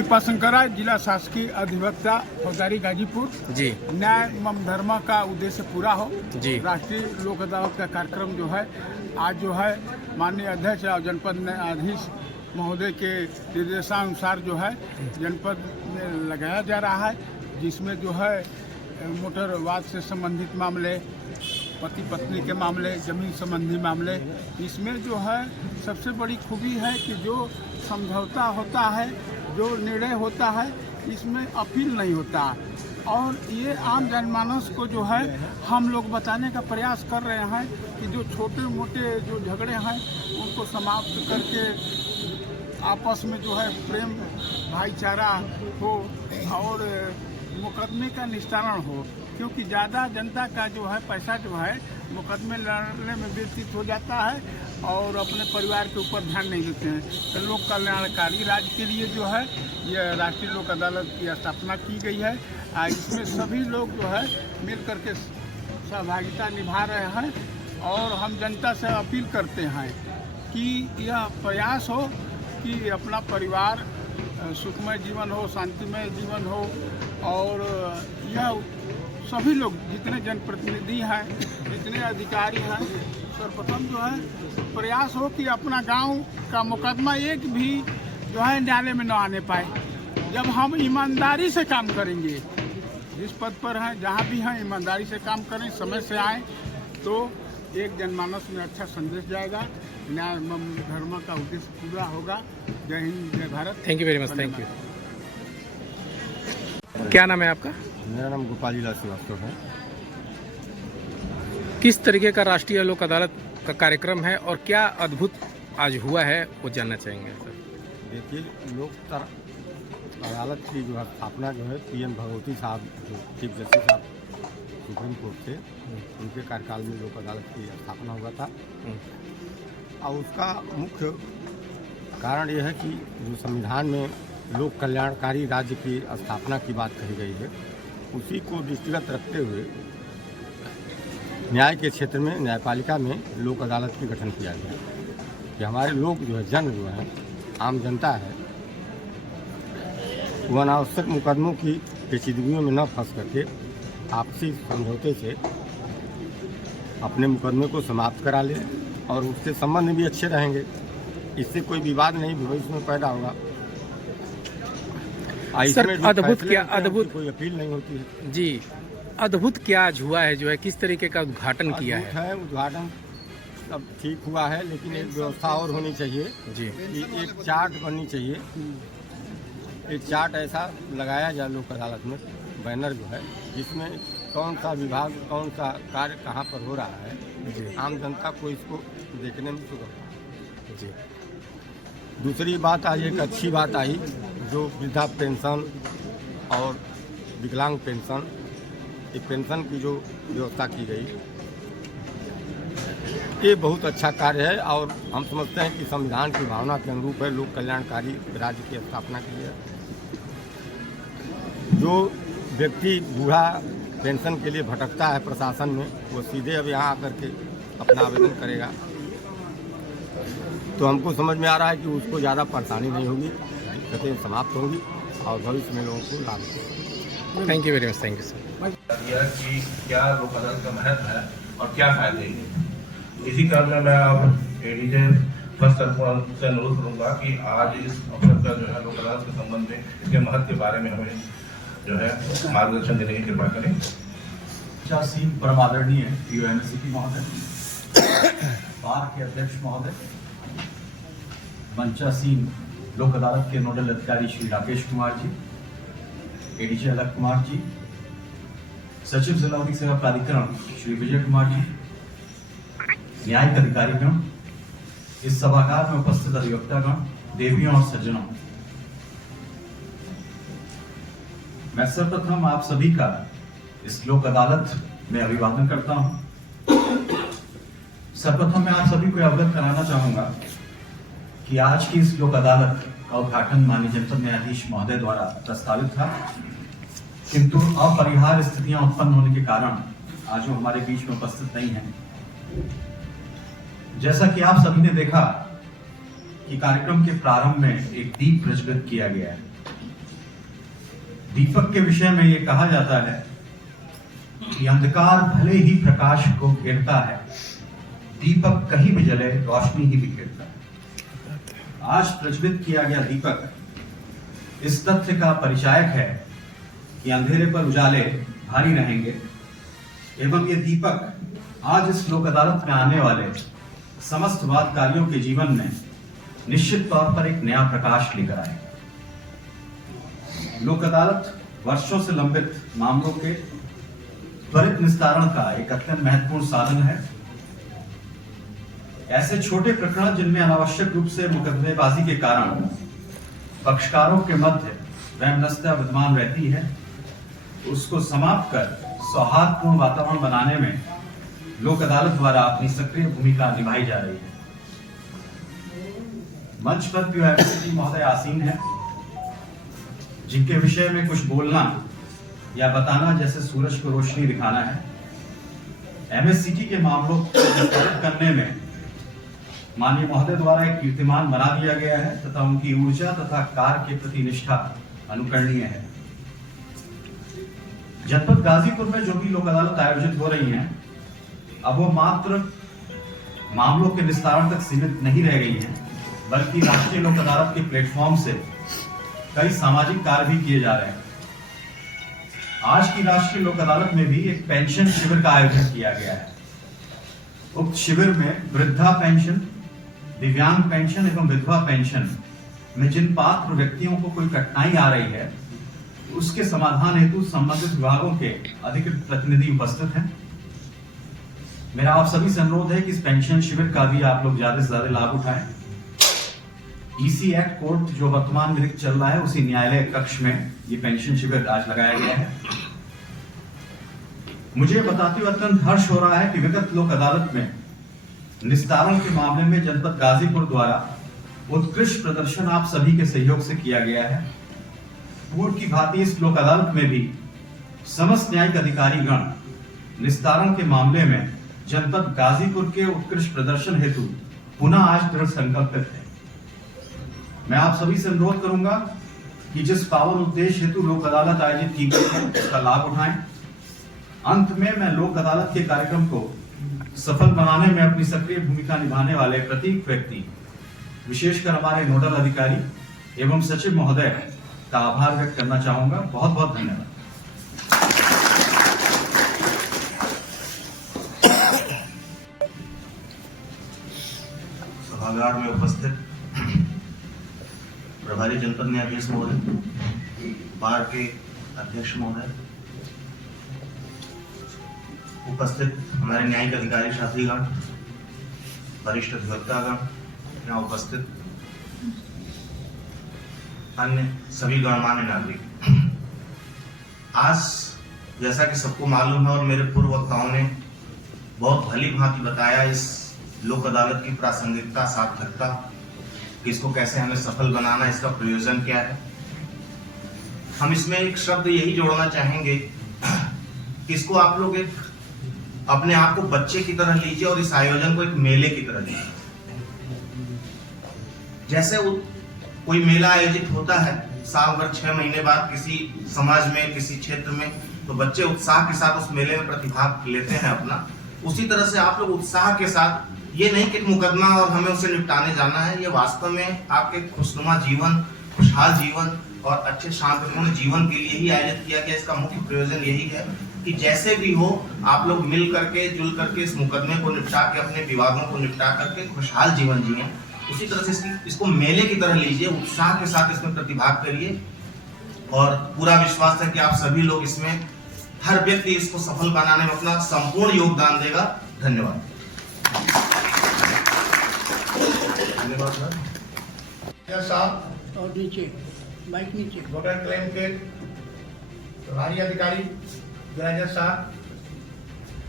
कृपाशंकर राय, जिला शासकीय अधिवक्ता फौजदारी गाजीपुर जी। न्याय एवं धर्म का उद्देश्य पूरा हो जी। राष्ट्रीय लोक अदालत का कार्यक्रम जो है आज जो है माननीय अध्यक्ष और जनपद न्यायाधीश महोदय के निर्देशानुसार जो है जनपद में लगाया जा रहा है, जिसमें जो है मोटर वाद से संबंधित मामले, पति पत्नी के मामले, जमीन संबंधी मामले, इसमें जो है सबसे बड़ी खूबी है कि जो समझौता होता है, जो निर्णय होता है, इसमें अपील नहीं होता। और ये आम जनमानस को जो है हम लोग बताने का प्रयास कर रहे हैं कि जो छोटे मोटे जो झगड़े हैं उनको समाप्त करके आपस में जो है प्रेम भाईचारा हो और मुकदमे का निस्तारण हो, क्योंकि ज़्यादा जनता का जो है पैसा जो है मुकदमे लड़ने में व्यतीत हो जाता है और अपने परिवार के ऊपर ध्यान नहीं देते हैं। तो लोक कल्याणकारी राज्य के लिए जो है यह राष्ट्रीय लोक अदालत की स्थापना की गई है। इसमें सभी लोग जो है मिल करके सहभागिता निभा रहे हैं और हम जनता से अपील करते हैं कि यह प्रयास हो कि अपना परिवार सुखमय जीवन हो, शांतिमय जीवन हो और यह सभी लोग जितने जनप्रतिनिधि हैं, जितने अधिकारी हैं, सर्वप्रथम जो है प्रयास हो कि अपना गांव का मुकदमा एक भी जो है न्यायालय में न आने पाए। जब हम ईमानदारी से काम करेंगे, जिस पद पर हैं, जहां भी हैं, ईमानदारी से काम करें, समय से आएँ, तो एक जनमानस में अच्छा संदेश जाएगा, न्याय एवं धर्म का उद्देश्य पूरा होगा। जय हिंद, जय Bharat. Thank you very much. Thank you. क्या नाम है आपका? मेरा नाम गोपाल लाल श्रीवास्तव है। किस तरीके का राष्ट्रीय लोक अदालत का कार्यक्रम है और क्या अद्भुत आज हुआ है वो जानना चाहेंगे सर। देखिए, लोक अदालत की जो स्थापना जो है PM भगवती साहब, जो चीफ जस्टिस साहब सुप्रीम कोर्ट थे, उनके कार्यकाल में लोक अदालत की स्थापना हुआ था। और उसका मुख्य कारण यह है कि जो संविधान में लोक कल्याणकारी राज्य की स्थापना की बात कही गई है, उसी को दृष्टिगत रखते हुए न्याय के क्षेत्र में, न्यायपालिका में लोक अदालत की गठन किया गया कि हमारे लोग जो है, जन जो है, आम जनता है, वो अनावश्यक मुकदमों की पेचीदगियों में न फंस करके आपसी समझौते से अपने मुकदमे को समाप्त करा ले और उससे संबंध भी अच्छे रहेंगे। इससे कोई विवाद नहीं भविष्य में पैदा होगा। सर, अद्भुत क्या अद्भुत कोई अपील नहीं होती है जी। अद्भुत क्या आज हुआ है, जो है किस तरीके का उद्घाटन किया है? उद्घाटन सब ठीक हुआ है, लेकिन एक व्यवस्था और होनी चाहिए जी। एक चार्ट बननी चाहिए, एक चार्ट ऐसा लगाया जाए लोक अदालत में, बैनर जो है, जिसमें कौन सा विभाग, कौन सा कार्य कहाँ पर हो रहा है जी। आम जनता को इसको देखने में सुगम जी। दूसरी बात, आज एक अच्छी बात आई, जो वृद्धा पेंशन और विकलांग पेंशन, एक पेंशन की जो व्यवस्था की गई, ये बहुत अच्छा कार्य है और हम समझते हैं कि संविधान की भावना के अनुरूप है। लोक कल्याणकारी राज्य की स्थापना के लिए जो व्यक्ति बूढ़ा पेंशन के लिए भटकता है प्रशासन में, वो सीधे अब यहाँ आकर के अपना आवेदन करेगा, तो हमको समझ में आ रहा है कि उसको ज़्यादा परेशानी नहीं होगी, दिक्कतें समाप्त होंगी और भविष्य में लोगों को लाभ होगा। Thank you very much. Thank you sir. कि क्या लोक अदालत का महत्व है और क्या फायदे हैं, इसी कारण में मैं अब एडीजे फर्स्ट सरपंच से अनुरोध करूँगा कि आज इस अवसर पर जो है लोक अदालत के संबंध में, इसके महत्व के बारे में हमें जो है मार्गदर्शन देने की कृपा करें। सीन परम आदरणीय PONCP महोदय, बार के अध्यक्ष महोदय, मंचासीन लोक अदालत के नोडल अधिकारी श्री राकेश कुमार जी, एडीजे अलग कुमार जी, सचिव जिला विधिक सेवा प्राधिकरण श्री विजय कुमार जी, न्यायिक अधिकारीगण, इस सभागार में उपस्थित अधिवक्तागण, देवियों और सज्जनों, मैं सर्वप्रथम आप सभी का इस लोक अदालत में अभिवादन करता हूं। सर्वप्रथम मैं आप सभी को अवगत कराना चाहूंगा कि आज की इस लोक अदालत का उद्घाटन माननीय जनपद न्यायाधीश महोदय द्वारा प्रस्तावित था, किंतु अपरिहार्य स्थितियां उत्पन्न होने के कारण आज वो हमारे बीच में उपस्थित नहीं है। जैसा कि आप सभी ने देखा कि कार्यक्रम के प्रारंभ में एक दीप प्रज्वलित किया गया है दीपक के विषय में ये कहा जाता है कि अंधकार भले ही प्रकाश को घेरता है, दीपक कहीं भी जले रोशनी ही बिखेरता है। आज प्रज्वलित किया गया दीपक इस तथ्य का परिचायक है कि अंधेरे पर उजाले भारी रहेंगे एवं ये दीपक आज इस लोक अदालत में आने वाले समस्त वादकारियों के जीवन में निश्चित तौर पर एक नया प्रकाश लेकर आएगा। लोक अदालत वर्षों से लंबित मामलों के त्वरित निस्तारण का एक अत्यंत महत्वपूर्ण साधन है। ऐसे छोटे प्रकरण जिनमें अनावश्यक रूप से मुकदमेबाजी के कारण पक्षकारों के मध्य वैमनस्यता विद्यमान रहती है, उसको समाप्त कर सौहार्दपूर्ण वातावरण बनाने में लोक अदालत द्वारा अपनी सक्रिय भूमिका निभाई जा रही है। मंच पर पीओएफसी महोदय आसीन है, जिनके विषय में कुछ बोलना या बताना जैसे सूरज को रोशनी दिखाना है। एमएससीटी के मामलों को निस्तारित करने में माननीय महोदय द्वारा एक कीर्तिमान बना दिया गया है तथा उनकी ऊर्जा तथा कार्य के प्रति निष्ठा अनुकरणीय है। जनपद गाजीपुर में जो भी लोक अदालत आयोजित हो रही हैं, अब वो मात्र मामलों के निस्तारण तक सीमित नहीं रह गई हैं, बल्कि राष्ट्रीय लोक अदालत के प्लेटफॉर्म से कई सामाजिक कार्य भी किए जा रहे हैं। आज की राष्ट्रीय लोक अदालत में भी एक पेंशन शिविर का आयोजन किया गया है। उक्त शिविर में वृद्धा पेंशन, दिव्यांग पेंशन एवं विधवा पेंशन में जिन पात्र व्यक्तियों को कोई कठिनाई आ रही है, उसके समाधान हेतु संबंधित विभागों के अधिकृत प्रतिनिधि उपस्थित हैं। मेरा आप सभी से अनुरोध है कि इस पेंशन शिविर का भी आप लोग ज्यादा से ज्यादा लाभ उठाएं। ईसी एक्ट कोर्ट जो वर्तमान में चल रहा है, उसी न्यायालय कक्ष में ये पेंशन शिविर आज लगाया गया है। मुझे बताते हुए अत्यंत हर्ष हो रहा है कि विगत लोक अदालत में निस्तारण के मामले में जनपद गाजीपुर द्वारा उत्कृष्ट प्रदर्शन आप सभी के सहयोग से किया गया है। पूर्व की भांति इस लोक अदालत में भी समस्त न्यायिक अधिकारी गण निस्तारण के मामले में जनपद गाजीपुर के उत्कृष्ट प्रदर्शन हेतु पुनः आज दृढ़ संकल्पित है। मैं आप सभी से अनुरोध करूंगा कि जिस पावन उद्देश्य हेतु लोक अदालत आयोजित की गई है, उसका लाभ उठाएं। अंत में मैं लोक अदालत के कार्यक्रम को सफल बनाने में अपनी सक्रिय भूमिका निभाने वाले प्रत्येक व्यक्ति, विशेषकर हमारे नोडल अधिकारी एवं सचिव महोदय का आभार व्यक्त करना चाहूंगा। बहुत बहुत धन्यवाद। सभागार में उपस्थित प्रभारी जनपद न्यायाधीश महोदय, बार के अध्यक्ष महोदय, उपस्थित हमारे न्यायिक अधिकारी साथीगण, वरिष्ठ अधिवक्तागण, यहाँ उपस्थित अन्य सभी गणमान्य नागरिक, आज जैसा कि सबको मालूम है और मेरे पूर्व वक्ताओं ने बहुत भली भांति बताया इस लोक अदालत की प्रासंगिकता, सार्थकता, कि इसको कैसे हमें सफल बनाना, इसका प्रयोजन क्या है। हम इसमें एक शब्द यही जोड़ना चाहेंगे कि इसको आप लोग एक अपने आप को बच्चे की तरह लीजिए और इस आयोजन को एक मेले की तरह लीजिए। जैसे कोई मेला आयोजित होता है साल भर 6 महीने बाद किसी समाज में, किसी क्षेत्र में, तो बच्चे उत्साह के साथ उस मेले में प्रतिभाग लेते हैं अपना। उसी तरह से आप लोग उत्साह के साथ, ये नहीं कि मुकदमा और हमें उसे निपटाने जाना है, ये वास्तव में आपके खुशनुमा जीवन, खुशहाल जीवन और अच्छे शांतिपूर्ण जीवन के लिए ही आयोजित किया गया। इसका मुख्य प्रयोजन यही है कि जैसे भी हो आप लोग मिल करके, जुल करके इस मुकदमे को निपटा के, अपने विवादों को निपटा करके खुशहाल जीवन जिए। उसी तरह से इसको मेले की तरह लीजिए, उत्साह के साथ इसमें प्रतिभाग करिए और पूरा विश्वास है कि आप सभी लोग इसमें, हर व्यक्ति इसको सफल बनाने में अपना संपूर्ण योगदान देगा। धन्यवाद। धन्यवाद साहब और नीचे माइक नीचे वोटर क्लेम के प्रभारी अधिकारी जज साहब,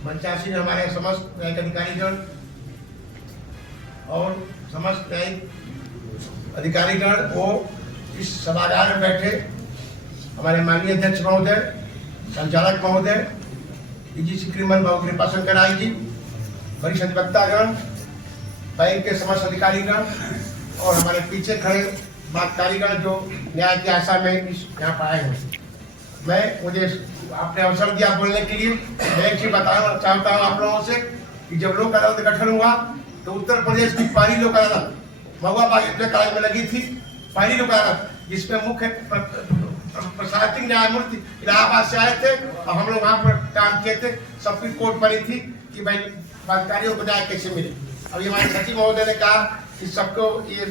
मंचासीन हमारे समस्त न्यायिक अधिकारीगण और समस्त न्यायिक अधिकारीगण को इस सभागार में बैठे हमारे माननीय अध्यक्ष महोदय, संचालक महोदय, डीजी क्रिमिनल बाबू कृपाशंकर राय जी, वरिष्ठ अधिवक्तागण, बैंक के समस्त अधिकारीगण और हमारे पीछे खड़े बातकारीगण जो न्याय की आशा में यहाँ पर आए हैं, मुझे आपने अवसर दिया बोलने के लिए। मैं एक चीज बताना चाहता हूँ आप लोगों से कि जब लोक अदालत गठन हुआ तो उत्तर प्रदेश की पहली लोक अदालत महुआ बाग कॉलेज में लगी थी। पहली लोक अदालत जिसमें मुख्य प्रशासनिक न्यायमूर्ति इलाहाबाद से आए थे और हम लोग वहाँ पर काम किए थे। सबकी कोर्ट बनी थी कि भाई अधिकारियों को न्याय कैसे मिले। अभी हमारे सचिव महोदय ने कहा कि सबको ये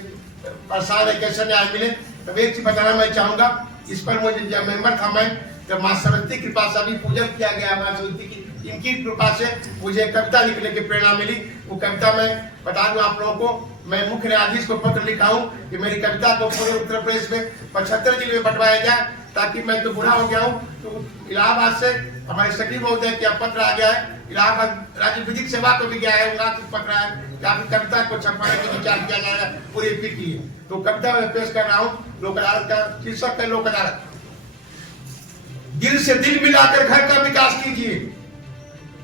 परेशान है कैसे न्याय मिले। तब एक चीज बताना मैं चाहूंगा, इस पर मुझे जब मेंबर था मैं, जब माँ सरस्वती की कृपा से अभी पूजन किया गया माँ सरस्वती की, इनकी कृपा से मुझे कविता लिखने की प्रेरणा मिली। वो कविता मैं बता दूं आप लोगों को, मैं मुख्य न्यायाधीश को पत्र लिखा हूँ कि मेरी कविता को पूरे उत्तर प्रदेश में 75 जिले में बंटवाया जाए, ताकि मैं तो बूढ़ा हो गया हूँ। तो इलाहाबाद से हमारे सचिव महोदय का पत्र आ गया है, इलाहाबाद राज्य विधिक सेवा को भी गया है, उनका पत्र है कि आपकी कविता को छपवाने का विचार किया जाएगा पूरे एपी के लिए। तो कविता मैं पेश कर रहा हूँ। लोक अदालत का शीर्षक है लोक अदालत। दिल से दिल मिलाकर घर का विकास कीजिए,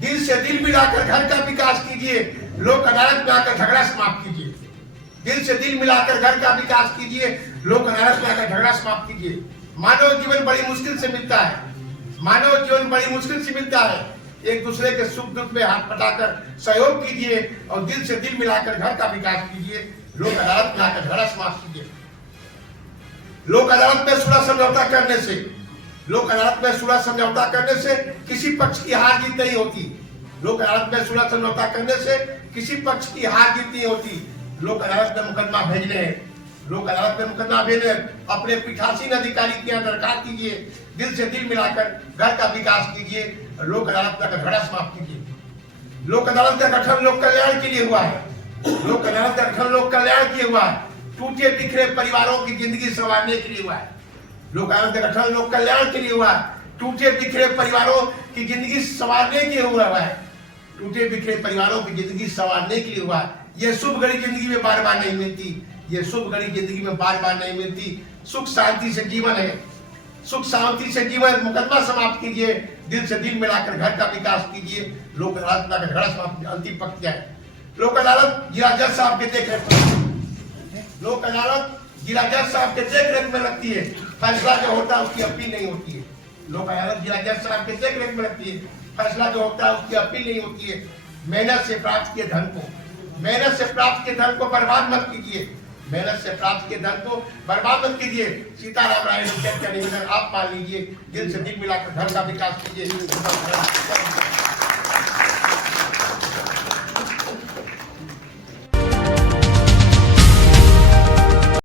दिल से दिल मिलाकर घर का विकास कीजिए, लोक अदालत में आकर झगड़ा समाप्त कीजिए। दिल से दिल मिलाकर घर का विकास कीजिए, लोक अदालत में आकर झगड़ा समाप्त कीजिए। मानव जीवन बड़ी मुश्किल से मिलता है, मानव जीवन बड़ी मुश्किल से मिलता है। एक दूसरे के सुख दुख में हाथ बटाकर सहयोग कीजिए और दिल से दिल मिलाकर घर का विकास कीजिए, लोक अदालत में आकर झगड़ा समाप्त कीजिए। लोक अदालत में सुलह समझौता करने से, लोक अदालत में सुलह समझौता करने से किसी पक्ष की हार जीत नहीं होती। लोक अदालत में सुलह समझौता करने से किसी पक्ष की हार जीत नहीं होती। लोक अदालत में मुकदमा भेजने, लोक अदालत में मुकदमा भेजने अपने पीठासीन अधिकारी की यहाँ दरखास्त कीजिए, दिल से दिल मिलाकर घर का विकास कीजिए, लोक अदालत का झगड़ा समाप्त कीजिए। लोक अदालत का गठन लोक कल्याण के लिए हुआ है, लोक अदालत का गठन लोक कल्याण के लिए हुआ है, टूटे बिखरे परिवारों की जिंदगी संवारने के लिए हुआ है। लोक अदालत का गठन लोक कल्याण के लिए हुआ है, टूटे बिखरे परिवारों की जिंदगी संवारने के लिए हुआ है, टूटे बिखरे परिवारों की जिंदगी संवारने के लिए हुआ है। ये शुभ घड़ी जिंदगी में बार बार नहीं मिलती, ये शुभ घड़ी जिंदगी में बार बार नहीं मिलती। सुख शांति से जीवन है, सुख शांति से जीवन। मुकदमा समाप्त कीजिए, दिल से दिल मिलाकर घर का विकास कीजिए, लोक अदालत का झगड़ा समाप्त। अंतिम पक्ष क्या है? लोक अदालत जिला जज साहब के देख रेख में, लोक अदालत जिला जज साहब के देख रेख में लगती है। फैसला जो होता है उसकी अपील नहीं होती है। लोक अदालत जिला जज साहब के देख रेख में लगती है, फैसला जो होता है उसकी अपील नहीं होती है। मेहनत से प्राप्त किए धन को, मेहनत से प्राप्त किए धन को बर्बाद मत कीजिए, मेहनत से प्राप्त किए धन को बर्बाद मत कीजिए। सीताराम राय का निवेदन आप मान लीजिए, दिल से दिल मिलाकर धन का विकास कीजिए।